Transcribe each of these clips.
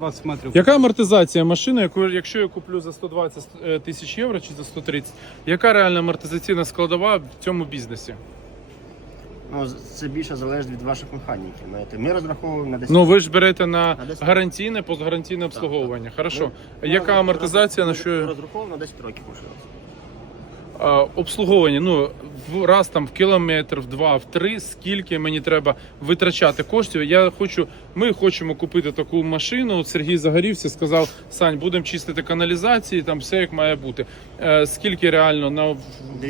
20 метрів. Яка амортизація машини, яку, якщо я куплю за 120 е, тисяч євро чи за 130, яка реальна амортизаційна складова в цьому бізнесі? Ну, це більше залежить від ваших механіків. Знаєте. Ми розраховуємо на 10 Ну ви ж берете на На 10 гарантійне, постгарантійне обслуговування. Хорошо. Ми- Яка ми амортизація на що? Розраховуємо на 10 років машина. Обслуговування, ну раз там в кілометр, в два, в три, скільки мені треба витрачати коштів. Я хочу, ми хочемо купити таку машину. От Сергій загорівся, сказав: Сань, будемо чистити каналізації, там все як має бути. Е, скільки реально на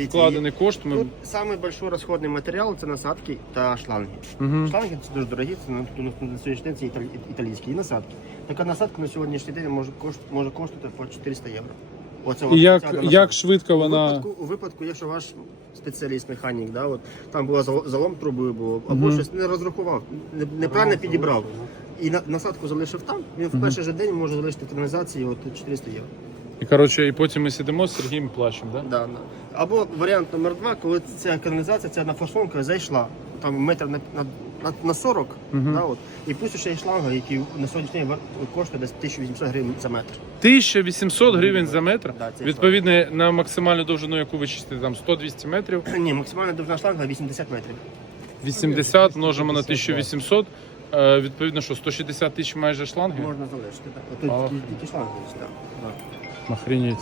вкладений кошт? Ми... Тут самий большой розходний матеріал це насадки та шланги. Мгм. Шланги це дуже дорогі, це на, на, на сьогоднішній день це італі- італійські і насадки. Така насадка на сьогоднішній день може, кошт, може коштувати по 400 євро. Оце І як, як швидко У випадку, у випадку, якщо ваш спеціаліст, механік, да, от, там була залом трубою було, або Мгм. щось не розрахував, не- неправильно підібрав. І на, насадку залишив там, він в перший же день може залишити тренізації от 400 євро. І коротше, і потім ми сидимо з Сергієм і плачемо, да? Да, да. Або варіант номер два, коли ця каналізація, ця на форсунка зайшла там метр на, на, на, на 40, Мгм. да, от, і плюс ще й шланга, який на сьогоднішній день вар- коштує десь 1800 гривень за метр. 1800 гривень за метр. Да, це Відповідно, на максимальну довжину, яку ви чистите, там 100-200 метрів. Ні, максимальна довжина шланга 80 метрів. 80 множимо на 1800. Е, Відповідно, що 160 тисяч майже шланги. Можна залишити. Так. От А. Тільки шланги, так. Да. Охренеть.